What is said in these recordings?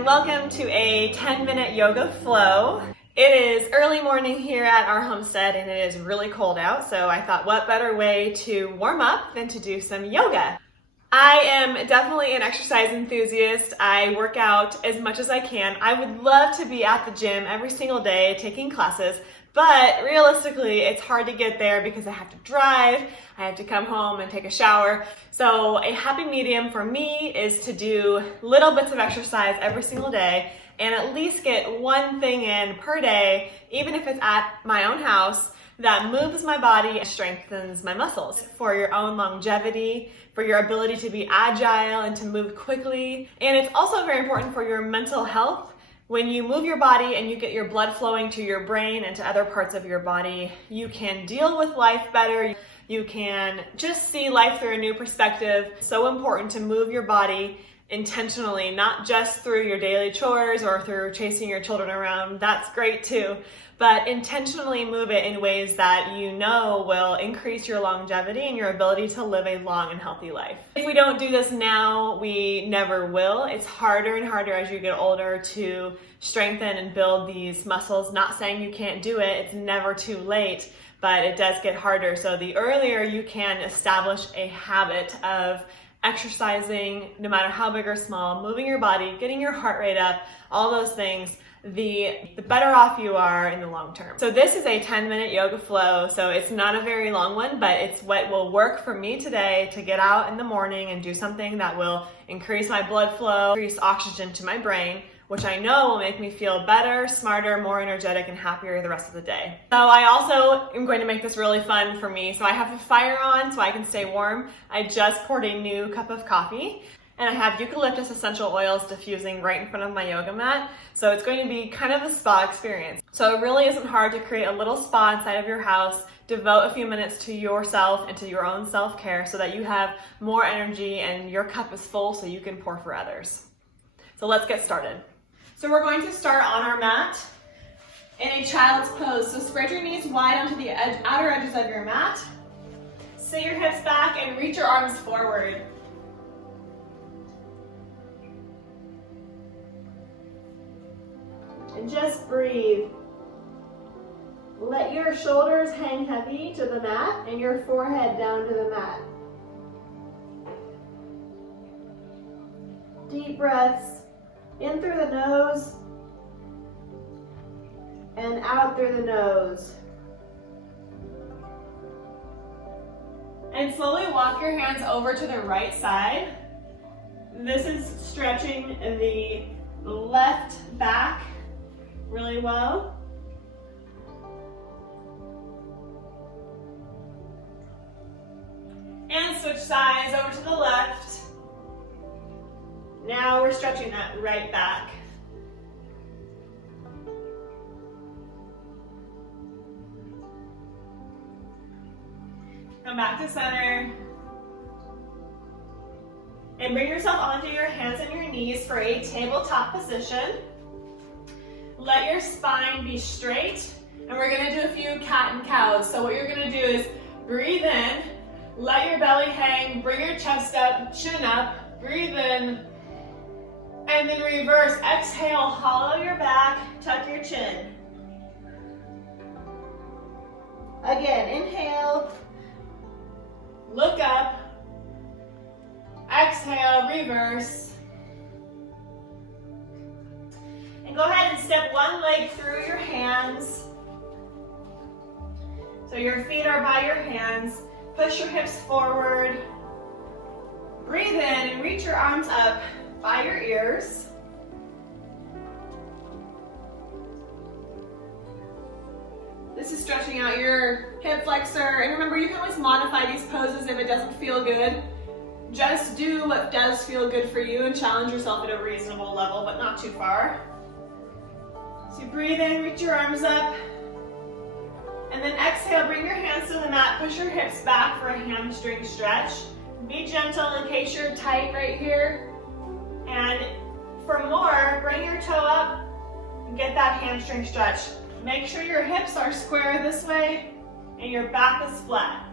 and welcome to a 10-minute yoga flow. It is early morning here at our homestead and it is really cold out, so I thought what better way to warm up than to do some yoga. I am definitely an exercise enthusiast. I work out as much as I can. I would love to be at the gym every single day taking classes, but realistically it's hard to get there because I have to drive, I have to come home and take a shower. So a happy medium for me is to do little bits of exercise every single day and at least get one thing in per day, even if it's at my own house, that moves my body and strengthens my muscles for your own longevity, for your ability to be agile and to move quickly. And it's also very important for your mental health. When you move your body and you get your blood flowing to your brain and to other parts of your body, you can deal with life better. You can just see life through a new perspective. So important to move your body intentionally, not just through your daily chores or through chasing your children around. That's great too, but intentionally move it in ways that you know will increase your longevity and your ability to live a long and healthy life. If we don't do this now, we never will. It's harder and harder as you get older to strengthen and build these muscles. Not saying you can't do it, it's never too late, but it does get harder. So the earlier you can establish a habit of exercising, no matter how big or small, moving your body, getting your heart rate up, all those things, the better off you are in the long term. So this is a 10-minute yoga flow, so it's not a very long one, but it's what will work for me today to get out in the morning and do something that will increase my blood flow, increase oxygen to my brain, which I know will make me feel better, smarter, more energetic, and happier the rest of the day. So I also am going to make this really fun for me. So I have the fire on so I can stay warm. I just poured a new cup of coffee, and I have eucalyptus essential oils diffusing right in front of my yoga mat. So it's going to be kind of a spa experience. So it really isn't hard to create a little spa inside of your house, devote a few minutes to yourself and to your own self-care so that you have more energy and your cup is full so you can pour for others. So let's get started. So we're going to start on our mat in a child's pose. So spread your knees wide onto the outer edges of your mat. Sit your hips back and reach your arms forward. And just breathe. Let your shoulders hang heavy to the mat and your forehead down to the mat. Deep breaths. In through the nose and out through the nose. And slowly walk your hands over to the right side. This is stretching the left back really well. And switch sides over to the left. Now we're stretching that right back. Come back to center. And bring yourself onto your hands and your knees for a tabletop position. Let your spine be straight. And we're gonna do a few cat and cows. So what you're gonna do is breathe in, let your belly hang, bring your chest up, chin up, breathe in, and then reverse. Exhale, hollow your back, tuck your chin. Again, inhale, look up, exhale, reverse. And go ahead and step one leg through your hands. So your feet are by your hands. Push your hips forward. Breathe in and reach your arms up by your ears. This is stretching out your hip flexor. And remember, you can always modify these poses if it doesn't feel good. Just do what does feel good for you and challenge yourself at a reasonable level, but not too far. So breathe in, reach your arms up. And then exhale, bring your hands to the mat, push your hips back for a hamstring stretch. Be gentle in case you're tight right here. And for more, bring your toe up and get that hamstring stretch. Make sure your hips are square this way and your back is flat.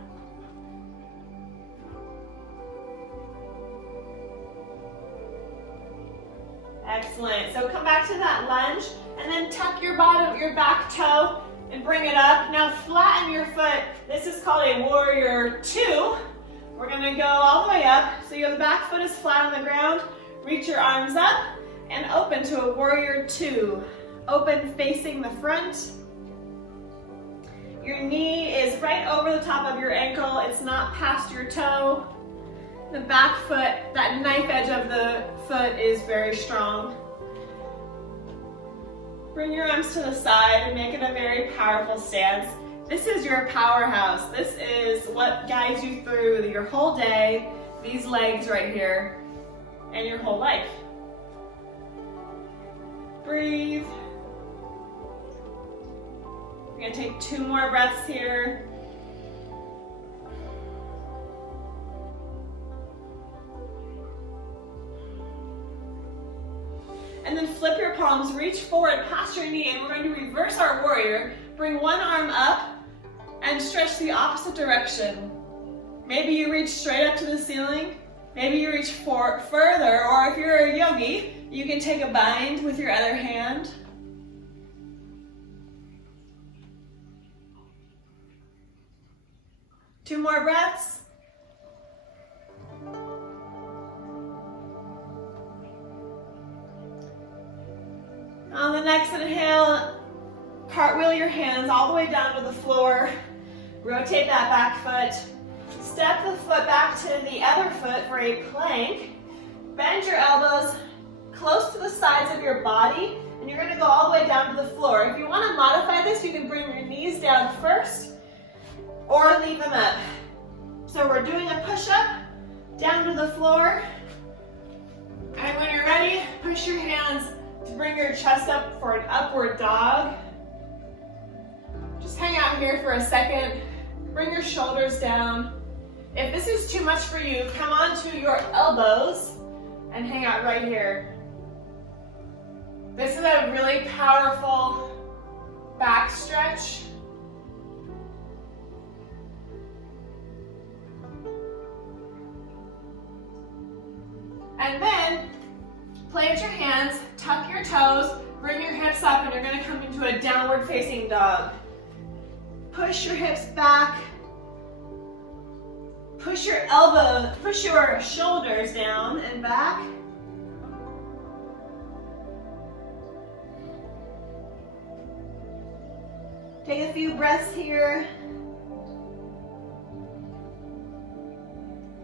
Excellent. So come back to that lunge and then tuck your back toe and bring it up. Now flatten your foot. This is called a warrior two. We're gonna go all the way up. So your back foot is flat on the ground. Reach your arms up and open to a warrior two. Open facing the front. Your knee is right over the top of your ankle. It's not past your toe. The back foot, that knife edge of the foot is very strong. Bring your arms to the side and make it a very powerful stance. This is your powerhouse. This is what guides you through your whole day, these legs right here, and your whole life. Breathe. We're gonna take 2 more breaths here. And then flip your palms, reach forward past your knee, and we're going to reverse our warrior. Bring one arm up and stretch the opposite direction. Maybe you reach straight up to the ceiling. Maybe you reach further, or if you're a yogi, you can take a bind with your other hand. Two more breaths. On the next inhale, cartwheel your hands all the way down to the floor. Rotate that back foot. Step the foot back to the other foot for a plank. Bend your elbows close to the sides of your body, and you're going to go all the way down to the floor. If you want to modify this, you can bring your knees down first or leave them up. So we're doing a push-up down to the floor. And when you're ready, push your hands to bring your chest up for an upward dog. Just hang out here for a second. Bring your shoulders down. If this is too much for you, come onto your elbows and hang out right here. This is a really powerful back stretch. And then plant your hands, tuck your toes, bring your hips up, and you're going to come into a downward facing dog. Push your hips back. Push your shoulders down and back. Take a few breaths here.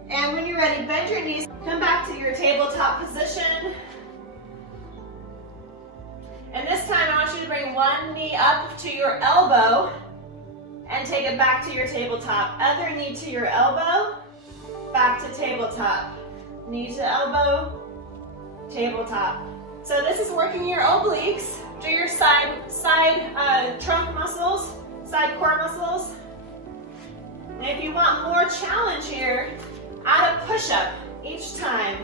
And when you're ready, bend your knees. Come back to your tabletop position. And this time I want you to bring one knee up to your elbow and take it back to your tabletop. Other knee to your elbow, back to tabletop. Knee to elbow, tabletop. So this is working your obliques. Do your side trunk muscles, side core muscles. And if you want more challenge here, add a push-up each time.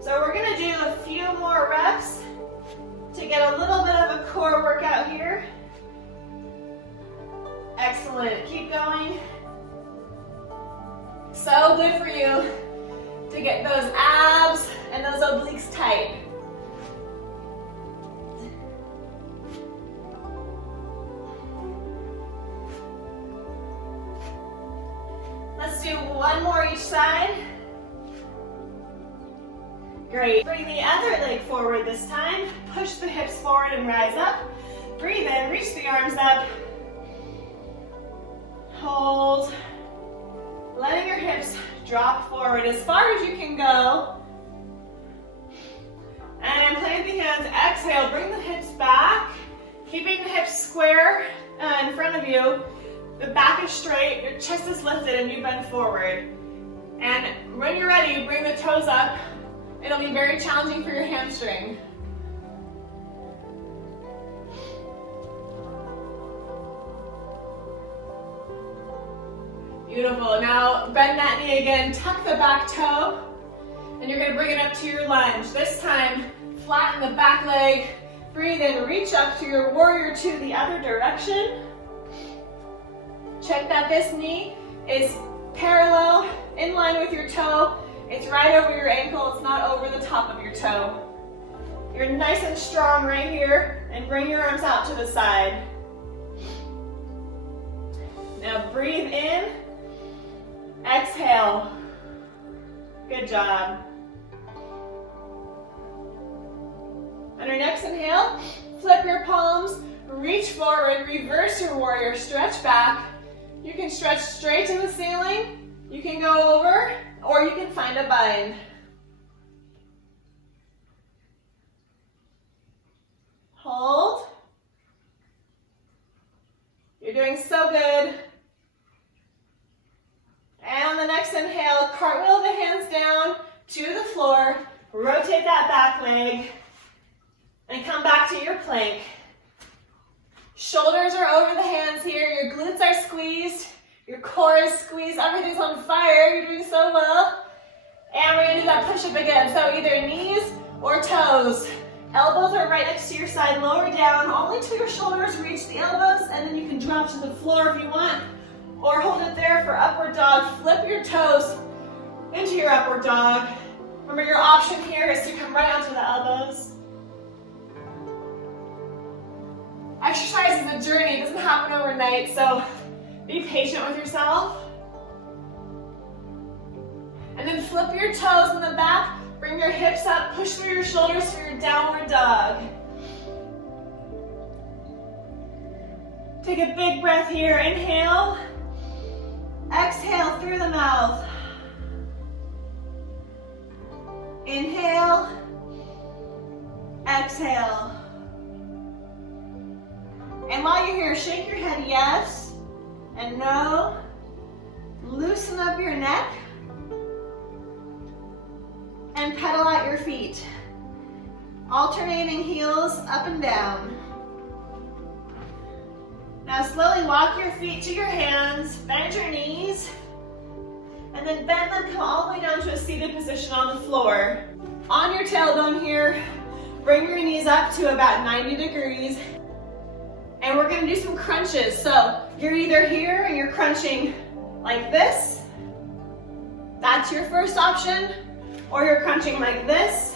So we're gonna do a few more reps to get a little bit of a core workout here. Excellent, keep going. So good for you to get those abs and those obliques tight. Let's do one more each side. Great. Bring the other leg forward this time. Push the hips forward and rise up. Breathe in, reach the arms up. Hold. Letting your hips drop forward as far as you can go. And plant the hands. Exhale, bring the hips back. Keeping the hips square in front of you. The back is straight, your chest is lifted, and you bend forward. And when you're ready, bring the toes up. It'll be very challenging for your hamstring. Beautiful. Now bend that knee again, tuck the back toe, and you're going to bring it up to your lunge. This time, flatten the back leg. Breathe in, reach up to your warrior two the other direction. Check that this knee is parallel, in line with your toe. It's right over your ankle, it's not over the top of your toe. You're nice and strong right here, and bring your arms out to the side. Now breathe in, exhale. Good job. On your next inhale, flip your palms, reach forward, reverse your warrior, stretch back. You can stretch straight to the ceiling, you can go over, or you can find a bind. Hold. You're doing so good. And on the next inhale, cartwheel the hands down to the floor, rotate that back leg, and come back to your plank. Shoulders are over the hands here, your glutes are squeezed, your core is squeezed, everything's on fire, you're doing so well. And we're gonna do that push-up again, so either knees or toes. Elbows are right next to your side, lower down, only till your shoulders reach the elbows, and then you can drop to the floor if you want, or hold it there for upward dog. Flip your toes into your upward dog. Remember, your option here is to come right onto the elbows. Exercise is a journey, it doesn't happen overnight, so be patient with yourself. And then flip your toes in the back, bring your hips up, push through your shoulders for your downward dog. Take a big breath here, inhale, exhale through the mouth. Inhale, exhale. And while you're here, shake your head yes and no. Loosen up your neck and pedal out your feet. Alternating heels up and down. Now slowly walk your feet to your hands, bend your knees, and then bend them, come all the way down to a seated position on the floor. On your tailbone here, bring your knees up to about 90 degrees. And we're gonna do some crunches. So you're either here and you're crunching like this. That's your first option. Or you're crunching like this.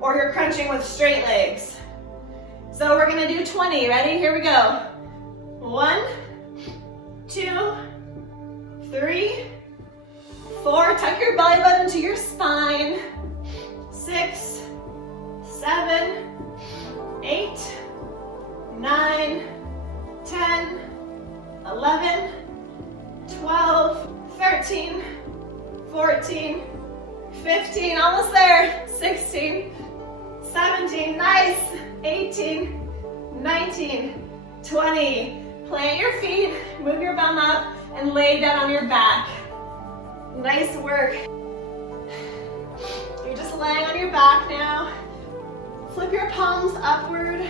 Or you're crunching with straight legs. So we're gonna do 20. Ready? Here we go. 1, 2, 3, 4. Tuck your belly button to your spine. 6, 7, 8, 9, 10, 11, 12, 13, 14, 15, almost there, 16, 17, nice, 18, 19, 20. Plant your feet, move your bum up, and lay down on your back. Nice work. You're just laying on your back now. Flip your palms upward.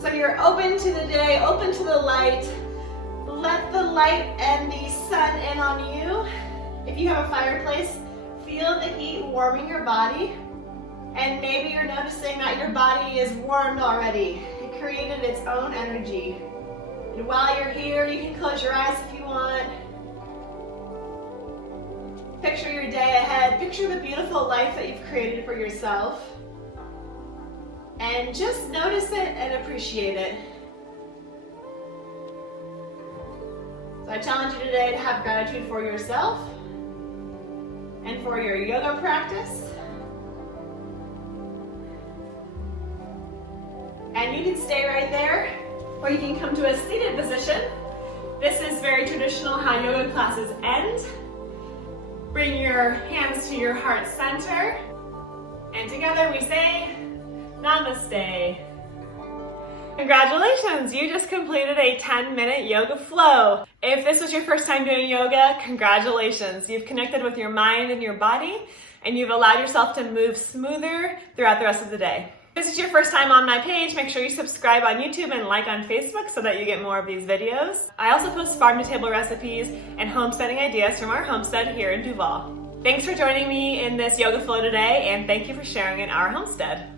So you're open to the day, open to the light. Let the light and the sun in on you. If you have a fireplace, feel the heat warming your body. And maybe you're noticing that your body is warmed already. It created its own energy. And while you're here, you can close your eyes if you want. Picture your day ahead. Picture the beautiful life that you've created for yourself. And just notice it and appreciate it. So I challenge you today to have gratitude for yourself and for your yoga practice. And you can stay right there, or you can come to a seated position. This is very traditional how yoga classes end. Bring your hands to your heart center. And together we say, Namaste. Congratulations, you just completed a 10-minute yoga flow. If this was your first time doing yoga, congratulations. You've connected with your mind and your body, and you've allowed yourself to move smoother throughout the rest of the day. If this is your first time on my page, make sure you subscribe on YouTube and like on Facebook so that you get more of these videos. I also post farm-to-table recipes and homesteading ideas from our homestead here in Duval. Thanks for joining me in this yoga flow today, and thank you for sharing in our homestead.